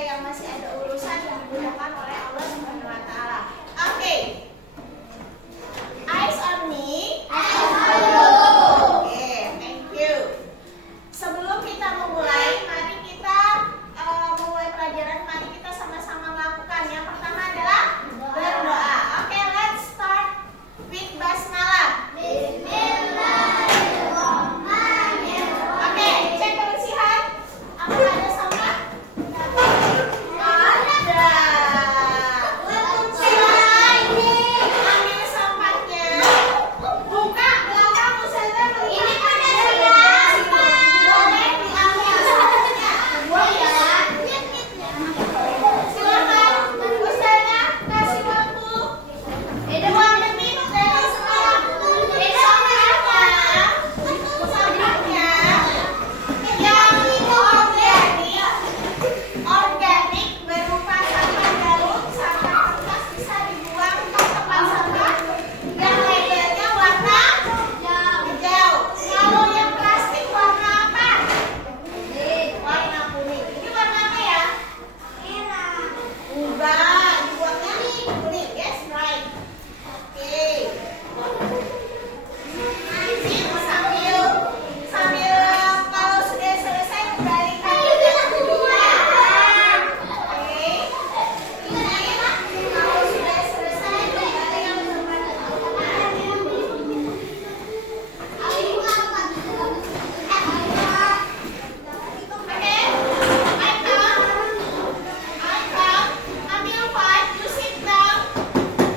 yang masih ada urusan yang dimudahkan oleh Allah Subhanahu wa taala. Oke. Eyes on me. Oke, thank you. Sebelum kita memulai, mari kita memulai pelajaran. Mari kita sama-sama melakukan. Yang pertama adalah berdoa. Oke, let's start with basmalah. Bismillahirrahmanirrahim. Oke, cek kebersihan. Apakah ada sampah? Ada. Silakan ambil sampahnya. Buka belakang Ustazah. Ini ada sampah. Boleh diambil sampahnya. Boleh ya. Silakan Ustazah kasih waktu 2 menit dari sekarang. Sampahnya yang organik berupa sampah galon, sampah kertas bisa dibuang ke tempat sampah yang labelnya warna hijau. Kalau yang plastik warna apa? Warna kuning. Ini warna apa ya? Enggak, dibuangnya nih kuning. Yes, right. Oke. Nanti sambil kalau sudah selesai kembalikan ke kedua. Oke. Ini kalau sudah selesai kembalikan ke tempat Oke. I count. Until 5, you sit down.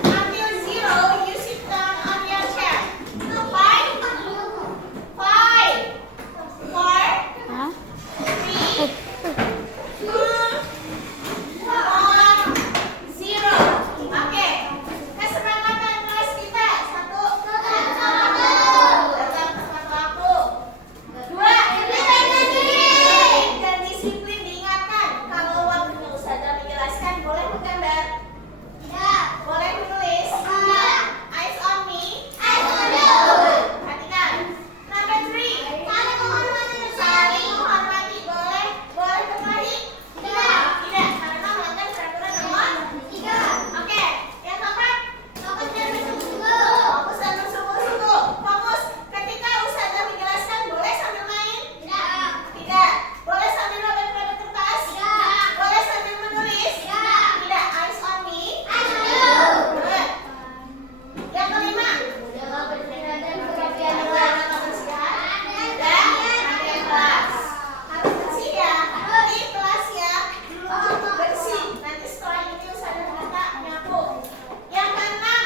Until 0, you sit down on your chair. 5, 4, 3, 2, 1, 0. Oke. Kesepakatan kelas kita. 1, datang tepat waktu. 2, disiplin. Dan disiplin diingatkan. Kalau waktunya Ustazah menjelaskan, boleh menggambar? Tidak. Boleh menulis? Tidak. Eyes on me. Perhatikan. Number 3. Saling menghormati. Boleh kembali? Tidak. Karena melanggar peraturan nomor 3. Oke. Yang keempat. Fokus dan bersungguh-sungguh. Fokus. Ketika Ustazah menjelaskan, boleh sambil main? Tidak. Boleh sambil robek-robek kertas? Boleh sambil menulis? Tidak. Eyes on me. Good. Yang kelima. Harus bersih ya. Di kelas ya. Bersih. Nanti setelah ini Ustazah minta nyapu. Yang keenam.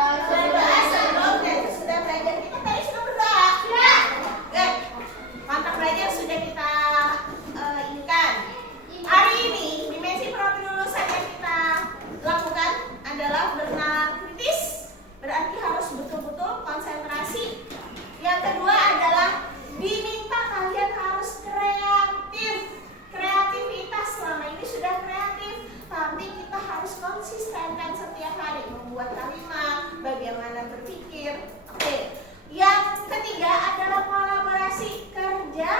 Berdoa sebelum dan sudah belajar. Kita tadi sudah berdoa. Good. Mantap belajar sudah kita inikan. Hari ini dimensi profil lulusan yang kita lakukan adalah bernalar kritis. Berarti harus betul-betul konsentrasi. Yang kedua adalah diminta kalian harus kreatif. Kreativitas selama ini sudah kreatif, tapi kita harus konsistenkan setiap hari membuat kalimat, bagaimana berpikir. Oke. Yang ketiga adalah kolaborasi kerja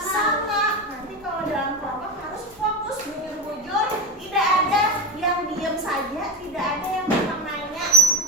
sama. Nanti kalau dalam kelompok harus fokus, bujur-bujur, tidak ada yang diam saja, tidak ada yang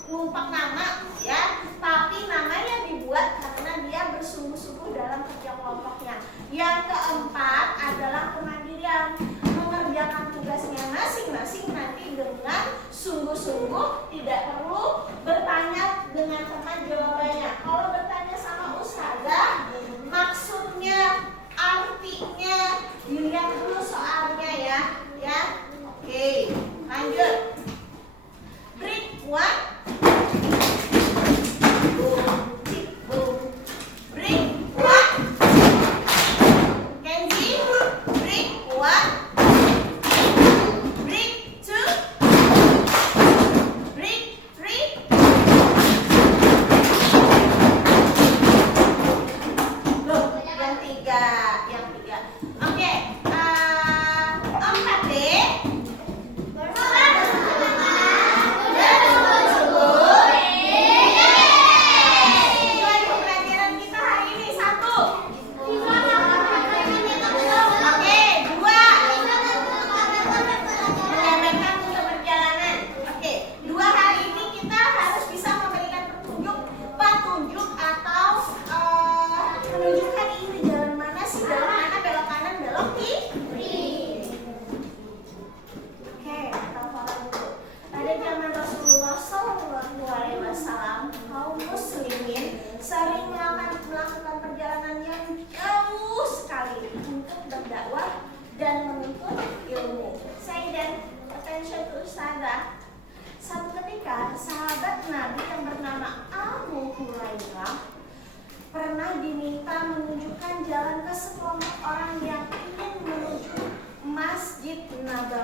numpak nama ya, tapi namanya dibuat karena dia bersungguh-sungguh dalam kerja kelompoknya. Yang keempat adalah kemandirian, mengerjakan tugasnya masing-masing nanti dengan sungguh-sungguh, tidak perlu bertanya dengan teman jawabannya. Kalau bertanya sama Ustazah, maksudnya, artinya dilihat dulu soalnya ya. Oke, lanjut. Break 1. Break 1. Kenzi, break 1. Break 2. Break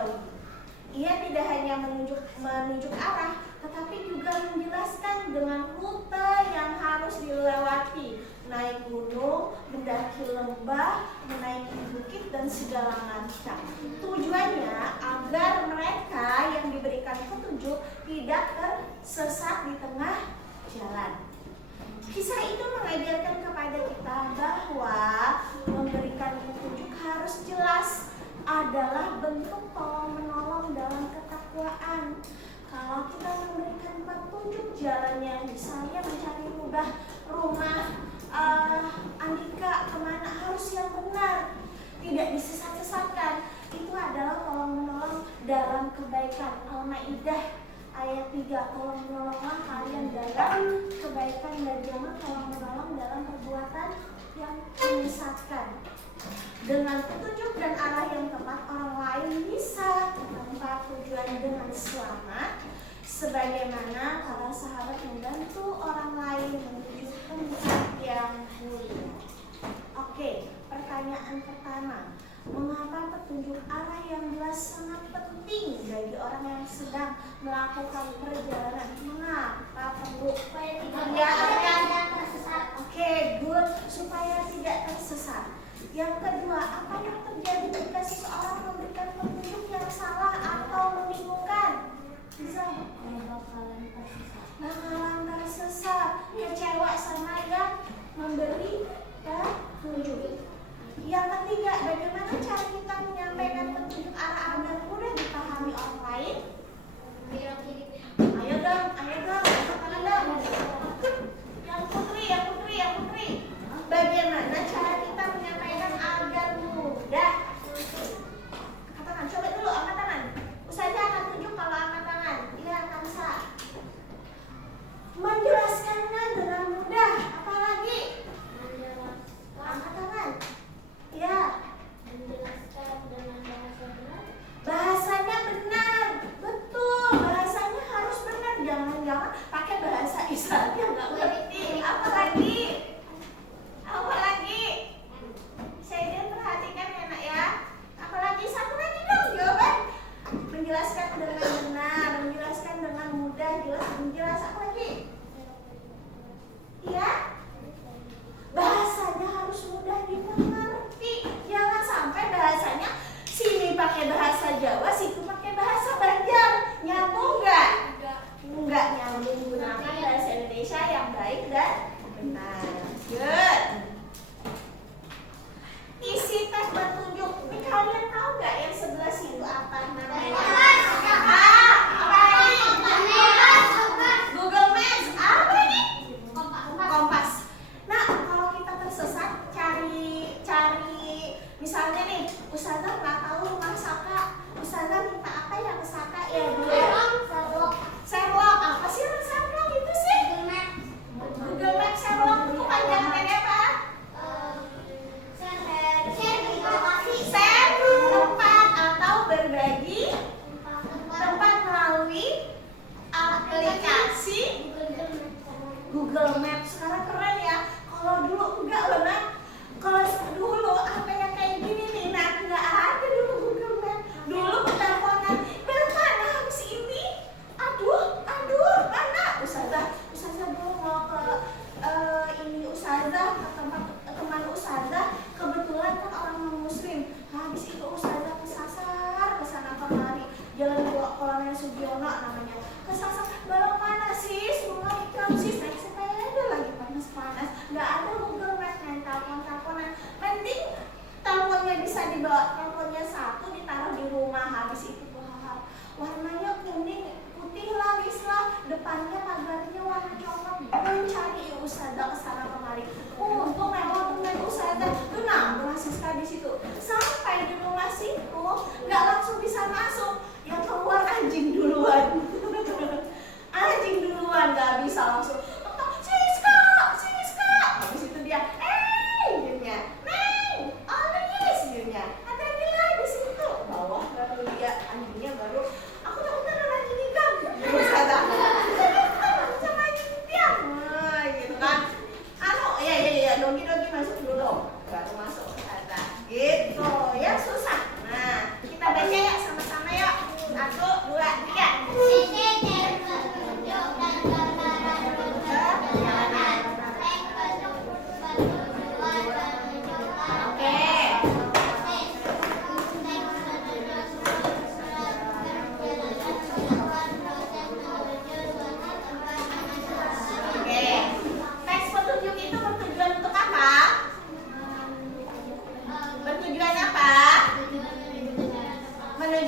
Nabawi. Ia tidak hanya menunjuk arah, tetapi juga menjelaskan dengan rute yang harus dilewati, naik gunung, mendaki lembah, menaiki bukit dan segala macam. Tujuannya agar mereka yang diberikan petunjuk tidak tersesat di tengah jalan. Kisah itu mengajarkan kepada kita bahwa memberikan petunjuk harus jelas, adalah bentuk tolong-menolong dalam ketakwaan. Kalau kita memberikan petunjuk jalannya, misalnya mencari rumah Andika kemana, harus yang benar, tidak disesat-sesatkan. Itu adalah tolong-menolong dalam kebaikan. Al-Maidah ayat 3, tolong menolonglah kalian dalam kebaikan dan jangan tolong menolong dalam perbuatan yang menyesatkan. Dengan petunjuk dan arah yang tepat, orang lain bisa ke tempat tujuan dengan selamat, sebagaimana para sahabat membantu orang lain menuju tempat yang mulia. Oke, pertanyaan pertama. Mengapa petunjuk arah yang jelas sangat penting bagi orang yang sedang melakukan perjalanan? Mengapa perlu? Supaya tidak tersesat. Oke, good. Supaya tidak tersesat. Yang kedua, apa yang terjadi jika seseorang memberikan petunjuk yang salah atau membingungkan? Bisa bakalan tersesat, kecewa sama yang memberi petunjuk. Yang ketiga, bagaimana cara kita menyampaikan petunjuk arah agar mudah dipahami orang lain? Ayo dong, angkat tangan dong. Yang putri. Bagaimana cara kita menyampaikan agar mudah? Angkat tangan, coba dulu angkat tangan. Ustazah akan tunjuk kalau angkat tangan. Iya, Kansa. Menjelaskannya dengan mudah. Apalagi? Angkat tangan. Ya. Menjelaskan dengan bahasa benar. Bahasanya benar, betul. Bahasanya harus benar. Jangan-jangan pakai bahasa Islam yang nggak ngerti. Apalagi? Saya perhatikan ya nak ya. Apalagi satu lagi dong jawaban. Menjelaskan dengan benar, menjelaskan dengan mudah, jelas. Apalagi? Ya. Bahasanya harus mudah dimengerti. Jangan sampai bahasanya sini pakai bahasa Jawa, situ pakai bahasa Banjar. Nyambung nggak? Nggak nyambung. Gunakan bahasa Indonesia yang baik dan benar. Good. Isi teks petunjuk. Ini kalian tahu nggak yang sebelah situ apa namanya? Google Maps. Apa ini? Kompas. Nah, kalau kita tersesat, cari misalnya nih, Ustazah nggak tahu rumah Saka. Ustazah minta apa ya ke Saka ya? Sherlock. Apa sih Sherlock itu sih? Google Maps Sherlock itu panjangannya apa? Share tempat atau berbagi tempat melalui aplikasi Google Maps. Sekarang keren ya. Kalau dulu enggak loh nak. Kalau dulu apa yang kayak gini nih nak, nggak ada dulu Google Maps. Dulu teleponan, mana habis ini? Aduh, mana? Ustazah dulu mau ke ini Ustazah ke tempat teman Ustazah. Kebetulan kan orang non-muslim. Habis itu Ustazah kesasar ke sana kemari. Jalan Kolonel Sugiono namanya. Kesasar, belok mana sis? Mulai ikram sis, naik sepeda lagi panas-panas. Nggak ada Google Maps, main telepon-teleponan. Mending teleponnya bisa dibawa, teleponnya satu ditaruh di rumah. Habis itu warnanya kuning, putih lah, depannya pagarnya warna coklat. Mencari Ustazah ke sana kemari. Untung temen Ustazah tuh nambah Siska di situ. Sampai di rumah situ nggak langsung bisa masuk, yang keluar anjing duluan. Nggak bisa langsung. Siska. Habis itu dia, Neng, Olis, hati-hati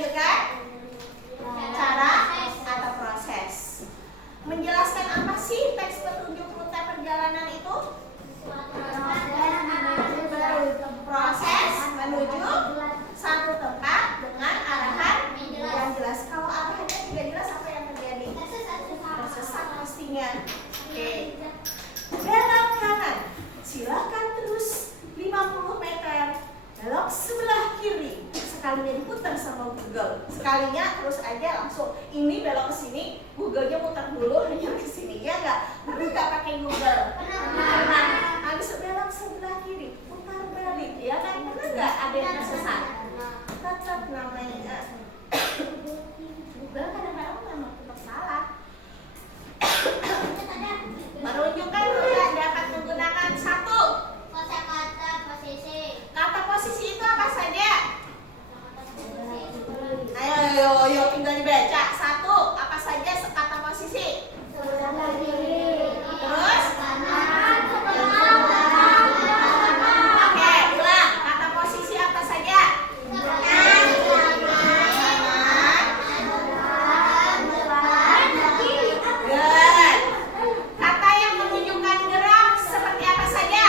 menunjukkan cara atau proses. Menjelaskan apa sih teks petunjuk rute perjalanan itu? Proses menuju satu tempat dengan arahan yang jelas. Kalau arahannya tidak jelas, apa yang terjadi? Tersesat pastinya. Oke. Belok kanan. Silakan terus 50 meter. Belok sebelah kiri. Sekalinya diputar sama Google. Sekalinya terus aja langsung. Ini belok ke sini, Google-nya muter dulu hanya ke sini. Ya enggak? Pernah enggak pakai Google? Pernah. Habis belok sebelah kiri, putar balik. Ya kan? Pernah enggak ada yang tersesat? Tetap namanya Google kadang-kadang memang tetap salah. Menunjukkan rute dapat menggunakan satu kosakata posisi. kata posisi itu apa saja? Ayo, tinggal dibaca. Satu, apa saja kata posisi? Terus? Oke, ulang. Kata posisi apa saja? Good. Kata yang menunjukkan gerak seperti apa saja?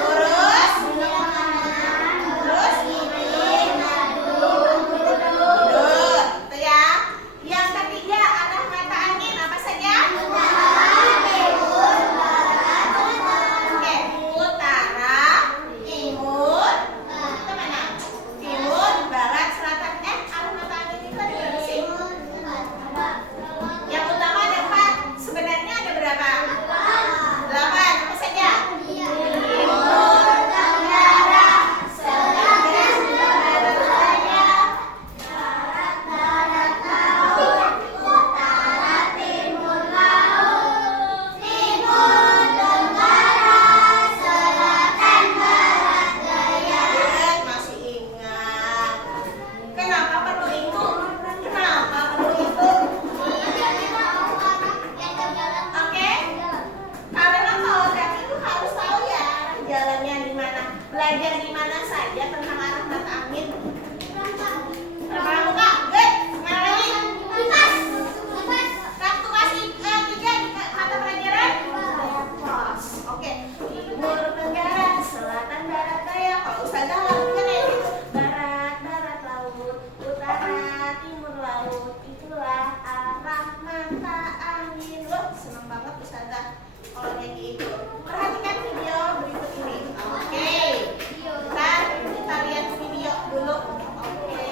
Lurus. Terus? Good. Itu ya. Yang ketiga, arah mata angin apa saja? Oke, utara, timur, itu mana? Timur, barat, selatan. Arah mata angin itu ada berapa sih? Yang utama ada 4. Sebenarnya ada berapa? 8. Apa saja? Timur, tenggara, selatan, barat, daya, barat, laut, utara, timur, laut, timur, tenggara, selatan, barat, daya. Masih ingat? Kenapa perlu itu? Kenapa perlu itu? Oke? Karena kalau kaki itu harus tahu ya jalannya di mana. Belajar di mana saja tentang arah mata angin. Pernah buka? Good. Mana lagi? Kartu masih 3 di mata pelajaran? Pos. Oke. Timur, tenggara, selatan, barat, daya. Kalau Ustazah lakukan ya gitu. Barat, barat, laut, utara, timur, laut. Itulah arah mata angin. Loh, senang banget Ustazah kalau kayak gitu. Perhatikan video berikut ini. Oke. Kita lihat video dulu. Oke.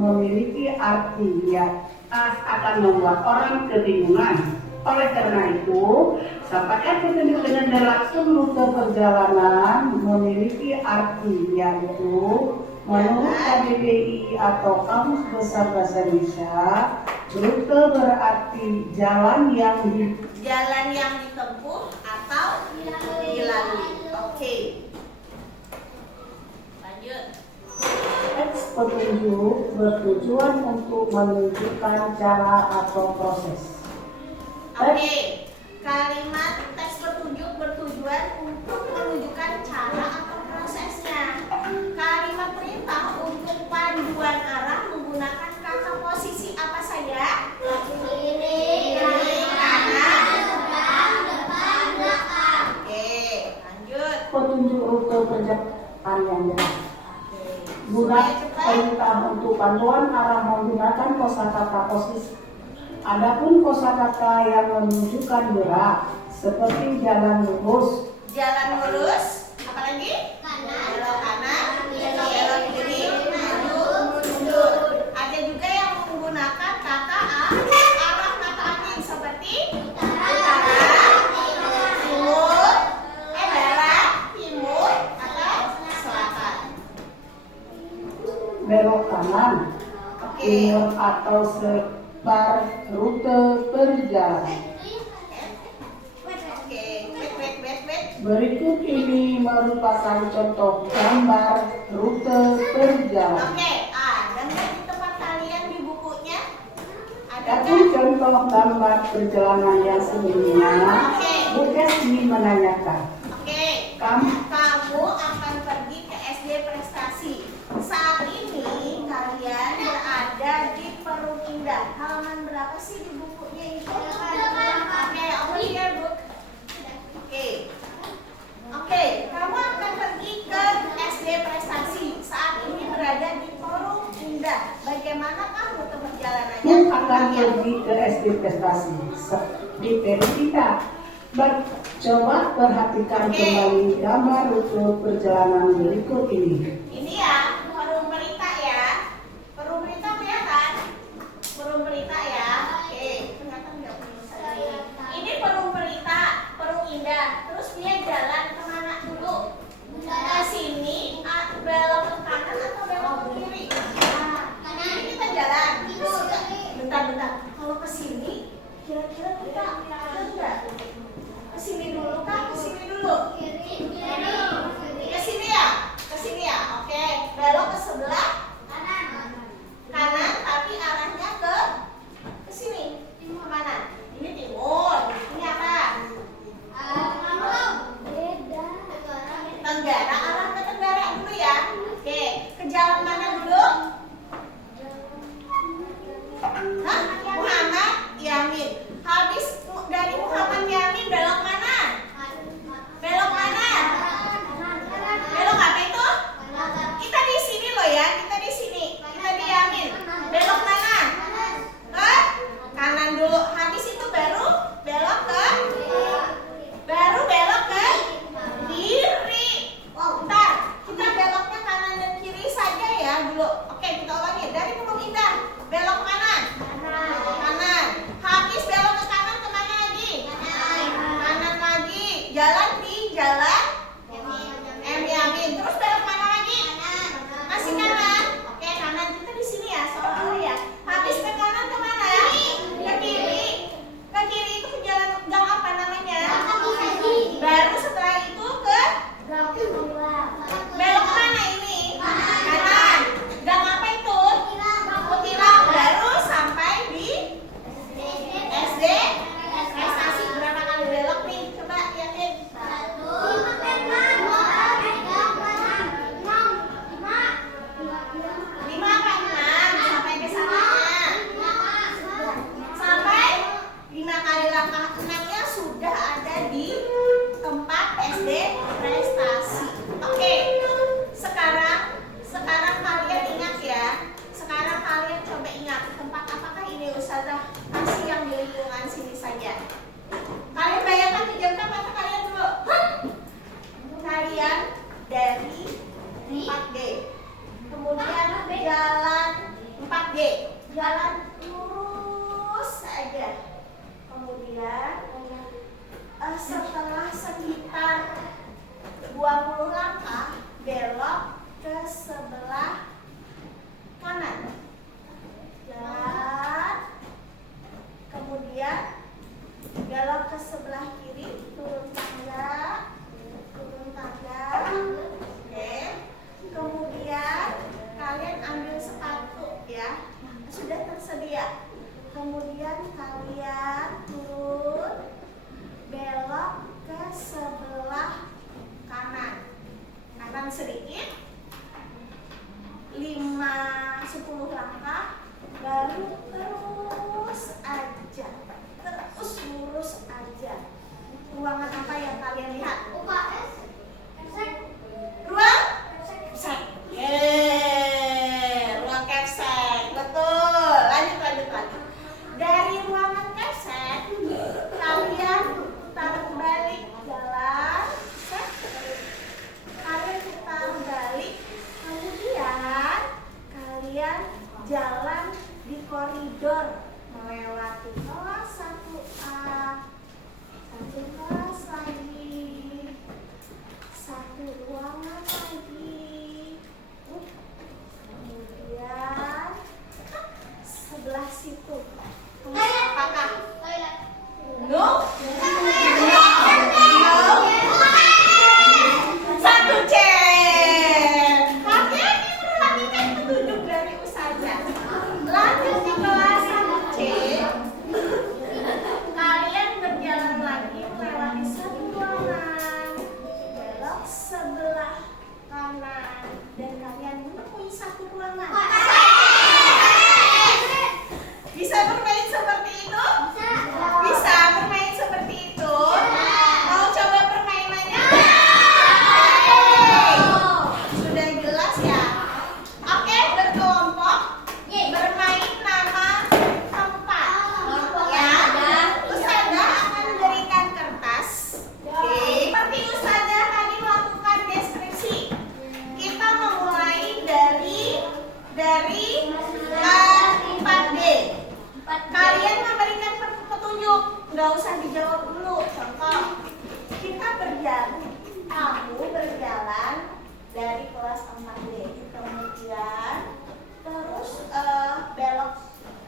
Memiliki arti yang akan membuat orang kebingungan. Oleh karena itu, sampaikan petunjuk dengan langsung rute perjalanan memiliki arti, yaitu menurut KBBI atau Kamus Besar Bahasa Indonesia, rute berarti jalan yang ditempuh atau dilalui. Oke. Lanjut. teks petunjuk bertujuan untuk menunjukkan cara atau proses. Oke. Kalimat teks petunjuk bertujuan untuk menunjukkan cara atau prosesnya. Kalimat perintah untuk panduan arah menggunakan kata posisi apa saja? Kiri, kanan, seberang, depan, belakang. Oke, lanjut. Petunjuk rute perjalanan yang jelas. Guna perintah untuk panduan arah menggunakan kosakata posisi. Adapun kosakata yang menunjukkan gerak seperti jalan lurus. Jalan lurus, apalagi? Belok kanan, belok kiri, maju, mundur. Ada juga yang menggunakan kata arah mata angin seperti utara, timur, barat, timur, atau selatan. Belok kanan, Oke. timur atau sebar rute perjalanan. Oke, wait. Berikut ini merupakan contoh gambar rute perjalanan. Oke, dan di tempat kalian di bukunya ada Adapun contoh gambar perjalanan yang sebelumnya, Bu Esmi menanyakan, Oke, kamu kamu akan pergi ke SD Prestasi. Saat ini kalian berada di Perum Indah. Halaman berapa sih di bukunya itu? Oke, over here, Bu. Oke, kamu akan pergi ke SD Prestasi. Saat ini berada di Perum Indah. Bagaimanakah rute perjalanannya? akan pergi ke SD Prestasi di Perum Indah. Coba perhatikan kembali gambar rute perjalanan berikut ini. Ini ya, Perum Pelita ya. Perum Pelita kelihatan? Perum Pelita ya. Oke, kelihatan nggak Perum saya? Ini Perum Pelita, Perum Indah. Terus dia jalan kemana dulu? Ke sini, belok ke kanan atau belok ke kiri? Ini kita jalan. Bentar. Kalau ke sini, kira-kira kita ada nggak? Ke sini dulu kah? Ke sini dulu? Ke sini ya. Oke. Belok ke sebelah kanan, tapi arahnya ke sini. Kemana? Ini timur. Ini apa? Tenggara. Arah ke tenggara dulu ya. Oke. Ke jalan mana dulu? Hah? Muhammad Yamin. Habis dari Muhammad Yamin belok mana? Belok mana? Belok apa itu? Kita di sini loh ya, kita di sini. Kita di Yamin. Belok mana? Ke kanan dulu. Habis itu baru belok ke kiri. Bentar, kita beloknya kanan dan kiri saja ya dulu. Oke, kita ulangi. Dari Perum Indah, belok mana? Kanan. Habis belok ke kanan kemana lagi? Kanan lagi. Jalan di jalan M Yamin. Terus belok mana lagi? Masih kanan. Oke, kanan kita di sini ya, soalnya ya. Habis ke kanan kemana? Ke kiri. Ke kiri itu ke jalan gang apa namanya? Baru setelah itu ke belok mana ini? Kanan. Gang apa itu? Kutilang. Baru sampai di SD Prestasi. Berapa kali belok nih? Coba lihatin. 5 apa 6? Sampai ke sananya. Sampai 5 kali langkah 6-nya sudah ada di tempat SD Prestasi. Oke. Sekarang kalian ingat ya. Sekarang kalian coba ingat tempat apakah ini Ustazah kasih yang di lingkungan sini saja. Kalian bayangkan pejamkan mata kalian dulu. Kalian dari 4G. Kemudian jalan 4G. Jalan lurus saja. Kemudian setelah sekitar 20 langkah belok ke sebelah kanan. Jalan. Kemudian belok ke sebelah kiri, turun tangga. Oke. Kemudian kalian ambil sepatu ya. Sudah tersedia. Kemudian kalian turun, belok ke sebelah kanan. Kanan sedikit. 5-10 langkah, baru terus aja. Terus lurus aja. Ruangan apa yang kalian lihat? Ruang kepsek. Ruang kepsek. Betul. Lanjut. Dari ruangan kepsek, kalian putar balik jalan. Kalian putar balik. Kemudian kalian jalan di koridor melewati kelas 1A, satu kelas lagi, dari 4D. Kalian memberikan petunjuk, nggak usah dijawab dulu. Contoh, kita kamu berjalan dari kelas 4D, kemudian terus belok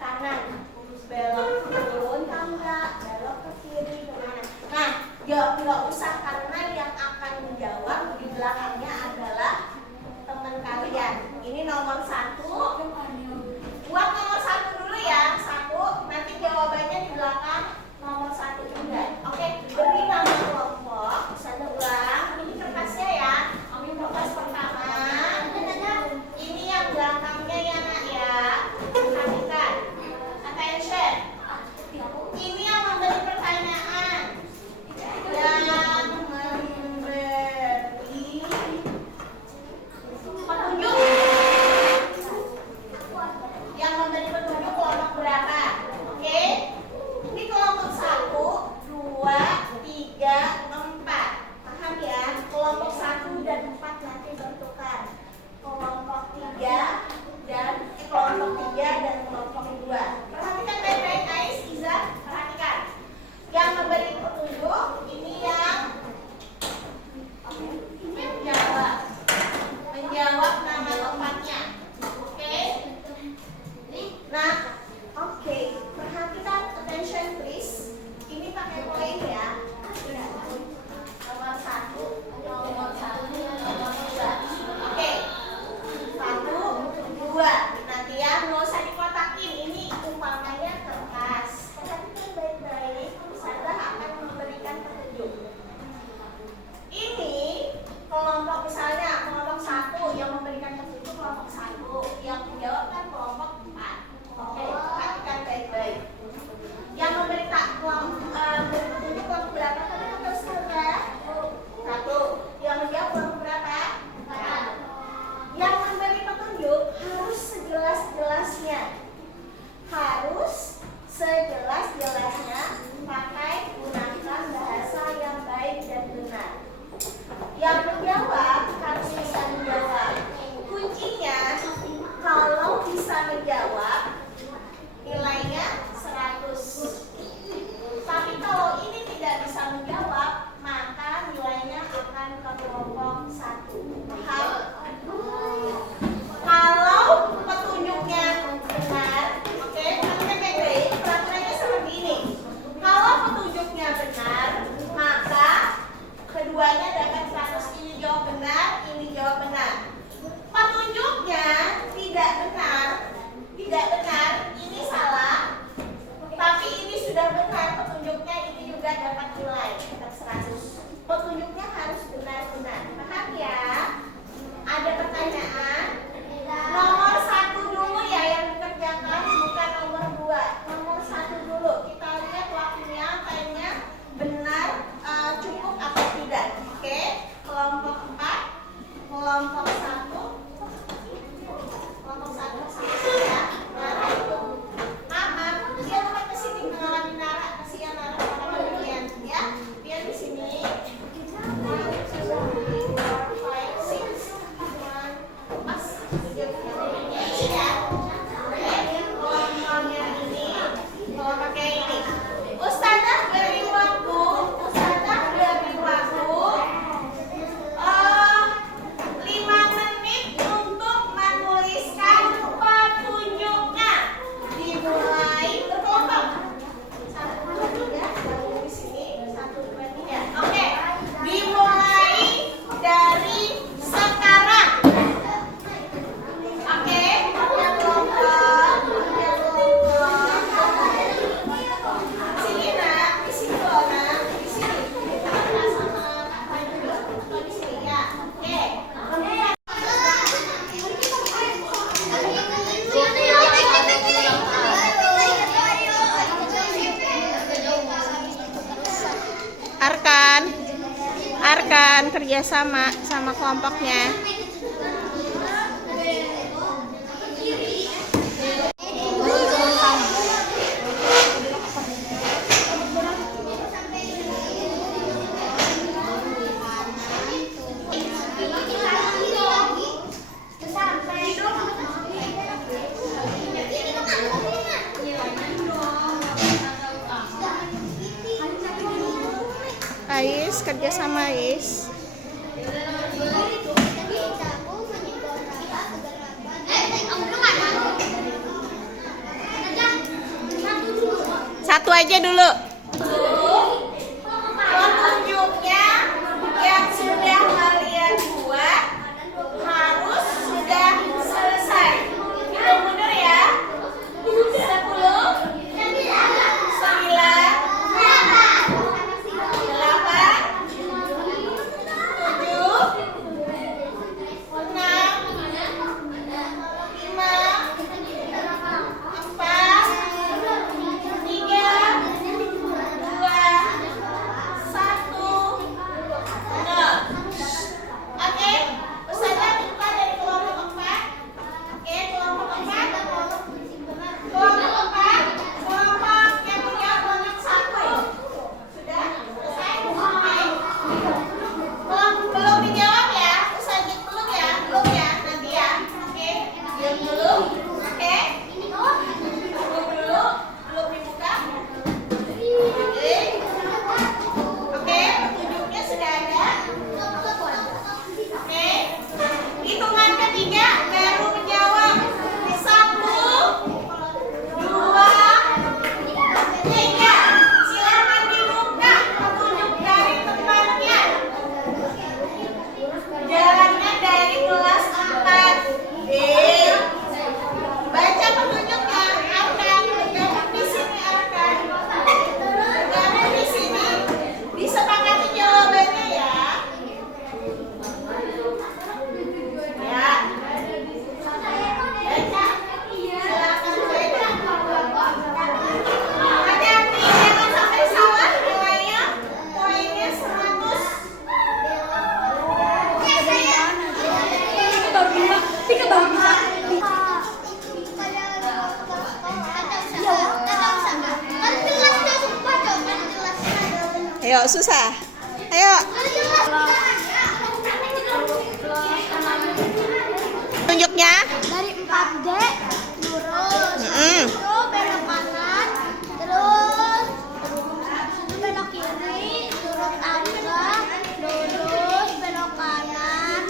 kanan, belok turun tangga, belok ke kiri kemana. Nah, nggak usah, karena yang akan menjawab di belakangnya adalah teman kalian. Ini nomor 1. Buat nomor 1 dulu ya, 1. Nanti jawabannya di belakang nomor 1 juga. Oke, beri nama kelompok. Saya ulang. Ini kertasnya ya. Ambil kertas pertama. Ini yang belakangnya ya nak ya. Perhatikan. Attention. Ini yang memberi pertanyaan. Yang memberi petunjuk. Yang memberi petunjuk kelompok berapa? Oke. Ini kelompok 1, 2, 3, 4. Paham ya? Kelompok 1 dan 4 nanti bentukan. Kelompok 3 dan kelompok 2. Perhatikan baik-baik guys, Iza, perhatikan. Yang memberi petunjuk ini yang menjawab nama tempatnya. Oke? Nah, oke. Perhatikan, attention please. Ini pakai poin ya. Nomor 1, nomor 2. Oke. 1, 2. Nanti ya, nggak usah dikotakin. Ini umpamanya kertas. Perhatikan baik-baik. Saya akan memberikan petunjuk. Ini kelompok, misalnya kelompok 1 yang memberikan petunjuk kelompok 1, yang menjawab kan kelompok 4. Oke, perhatikan baik-baik. Yang memberi petunjuk kelompok berapa? Kalian tahu saudara? 1. Yang menjawab kelompok berapa? 4. Yang memberi petunjuk harus sejelas-jelasnya. Harus sejelas-jelasnya pakai gunakan bahasa yang baik dan benar. Yang menjawab harus bisa menjawab. Kuncinya kalau bisa menjawab nilainya 100. Tapi kalau ini tidak bisa menjawab, maka nilainya akan ke kelompok 1. Paham? Kalau petunjuknya benar, oke, perhatikan baik-baik. Peraturannya seperti ini. Kalau petunjuknya benar, maka keduanya dapat 100. Ini jawab benar, ini jawab benar. Petunjuknya tidak benar, ini salah. Tapi ini sudah benar petunjuknya, ini juga dapat nilai, dapat 100. Petunjuknya harus benar-benar. Paham ya? Ada pertanyaan? Nomor 1 dulu ya yang dikerjakan, bukan nomor 2. Nomor 1 dulu. Kita lihat waktunya, time-nya benar, cukup atau tidak. Oke? Kelompok 4, kelompok 1. Kelompok 1 sama saya. Nara itu. Mama, dia tempat ke sini mengalami Nara. Kasihan Nara sama bagian ya. Dia di sini. 1, 2, 3, 4, 5, 6, 1. Pas. Ya. Kelompoknya ini, kelompoknya ini. Ustazah beri waktu. 5 menit untuk menuliskan petunjuknya. Dimulai berkelompok. 1, 2, 3. Di sini 1, 2, 3. Oke. Dimulai dari sekarang. Oke. Punya kelompok. Sini nak. Di sini loh nak. Di sini. Kita sama Kak dulu. Di sini ya. Oke. Arkan kerjasama sama kelompoknya. kerja sama Is. Satu aja dulu. Petunjuknya yang sudah kalian buat harus sudah selesai. Hitung mundur ya. 10, 9, 1. Ayo susah. Ayo. Tunjuknya. Dari 4D lurus. Terus belok kanan, terus belok kiri, turun tangga, lurus belok kanan.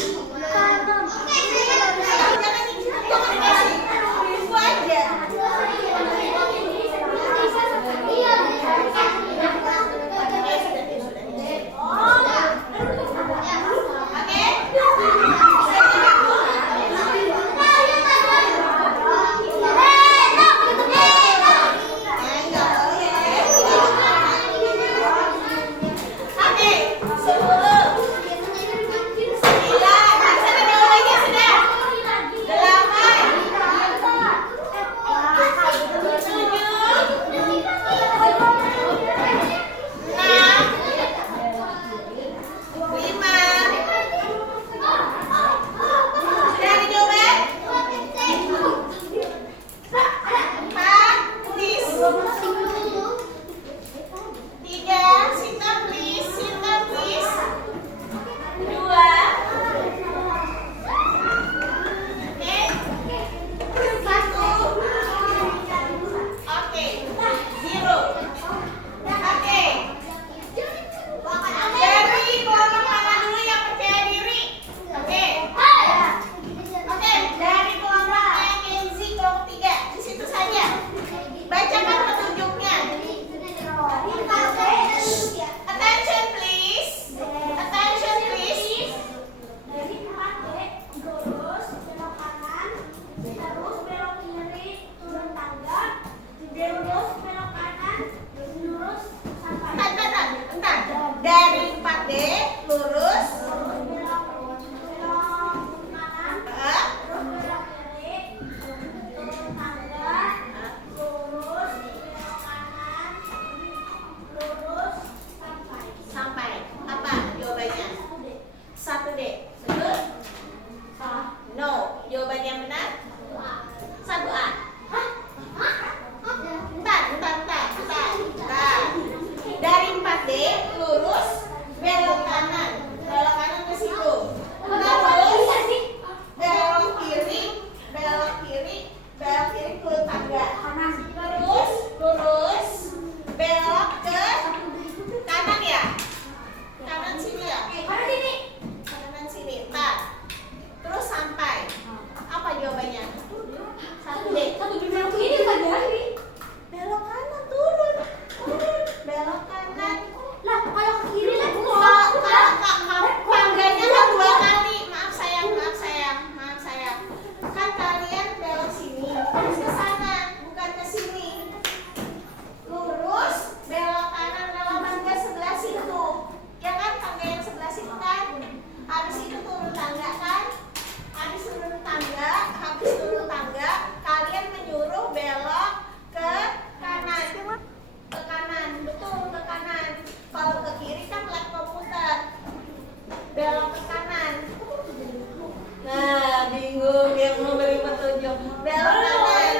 bingung yang memberi petunjuk. Belok kanan.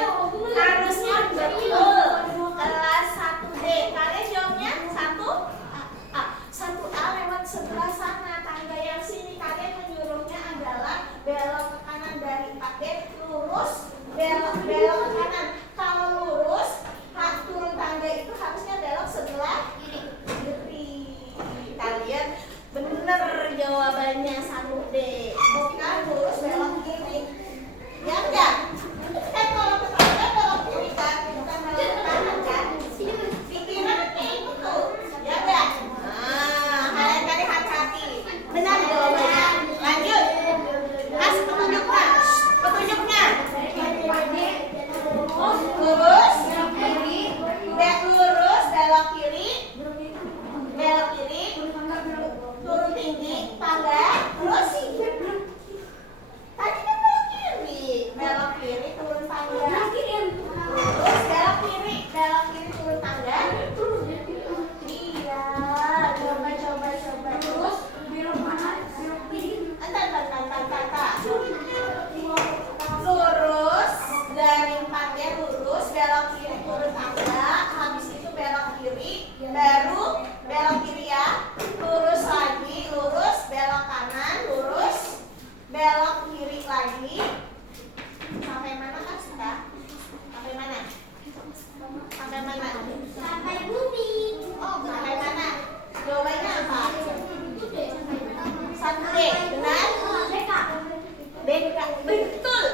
Harusnya betul. Kelas 1D. Kalian jawabnya 1A lewat sebelah sana. Tangga yang sini kalian menyuruhnya adalah belok ke kanan dari 4D, lurus, belok ke kanan. Kalau lurus, turun tangga itu harusnya belok sebelah kiri. Kalian bener jawabannya 1D. Bukan lurus belok kiri. Ya enggak? Kan kalau ke tangga belok kiri kan, bukan belok ke kanan kan? Pikirannya itu. Ya enggak? Nah, kalian cari hati-hati. Benar jawabannya. Lanjut. Kasih petunjuknya. Petunjuknya. Lurus, lurus, belok kiri, turun tinggi, tangga, terus tadi kan belok kiri, turun tangga, terus belok kiri, turun tangga, iya, coba, terus belok kanan, belok kiri, lurus, dari 4D lurus, belok kiri, turun tangga, habis itu belok kiri, baru belok kiri ya, lurus lagi, lurus, belok kanan, lurus, belok kiri lagi, sampai mana Kak Sita? Sampai mana? Sampai bumi. Oh, sampai mana? Jawabannya apa? 1D, benar? Betul.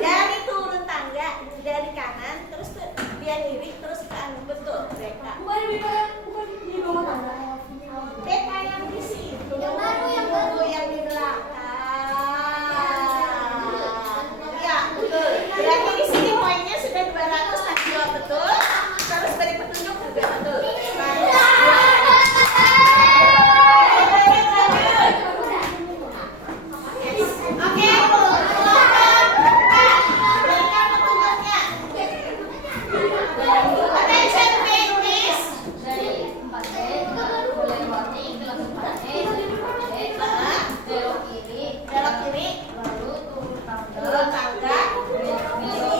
Dari turun tangga dari kanan, terus dia kiri, terus ke kanan, betul. BK. BK yang di situ. Yang di belakang. Ya, betul. Berarti di sini poinnya sudah 200 tak jawab betul. Terus beri petunjuk juga betul. Oke, berikan petunjuknya. Attention please. Belok kiri, turun tangga, belok kiri,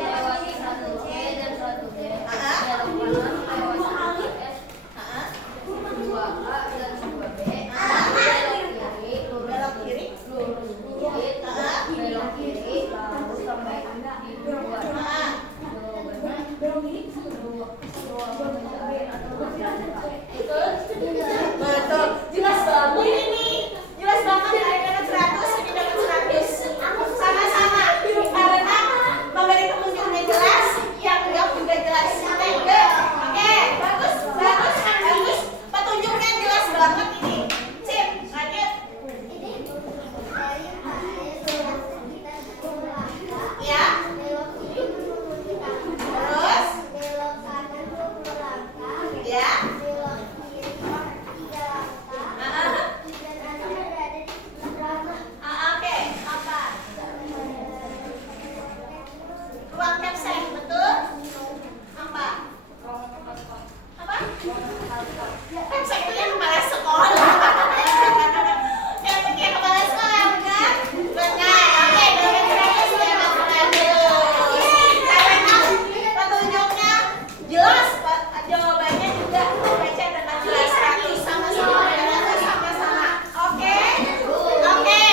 betul. Jelas banget ini. Jelas banget dari dapat 100 ini dapat 100. Sama-sama. Karena memberi petunjuknya jelas, yang jawab juga jelas. Oke, bagus. Petunjuknya jelas banget ini. Sip, lanjut. Ya. Terus. Ya. Oke, apa? Ruang capsek, betul? Apa? Capsek itu yang kepala sekolah. Yang pakai kepala sekolah, benar? Benar. Oke, dapat 100 lewat 100. Karena petunjuknya jelas, jawabannya juga baca dengan jelas 100 sama-sama. Oke? Oke.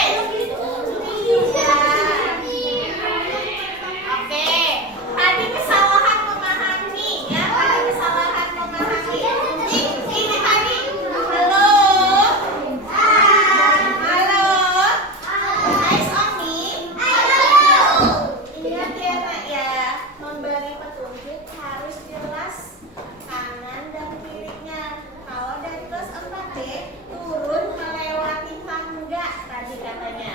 Oke, tadi kesalahan memahami ya, Ini tadi, halo, eyes on me, Ingat ya nak ya, memberi petunjuk harus jelas kanan dan kirinya. Kalau dari kelas 4D turun melewati tangga tadi katanya.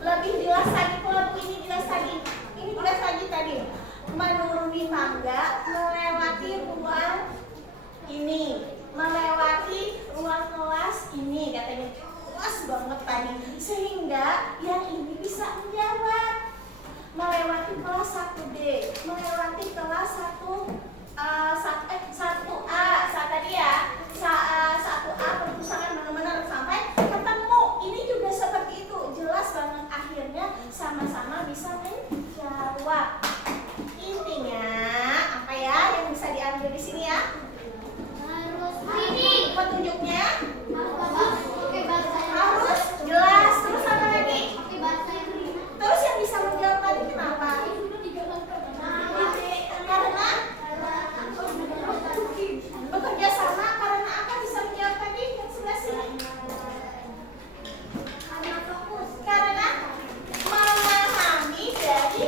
Lebih jelas lagi kalau ini jelas lagi. Ini jelas lagi tadi. Menuruni tangga melewati ruang ini, melewati ruang kelas ini katanya. Jelas banget tadi. Sehingga yang ini bisa menjawab. Melewati kelas 1D, melewati kelas 1A tadi ya. 1A perpustakaan benar-benar sampai ketemu. Ini juga seperti itu. Jelas banget sama-sama bisa menjawab. Intinya apa ya yang bisa diambil di sini ya? Harus ini. Petunjuknya Pakai bahasa yang harus jelas. Terus apa lagi? pakai bahasa yang Terus yang bisa menjawab tadi kenapa? Karena bekerja sama. Karena apa bisa menjawab tadi yang sebelah sini? Karena memahami dari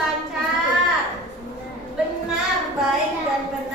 lancar. Benar, baik dan benar.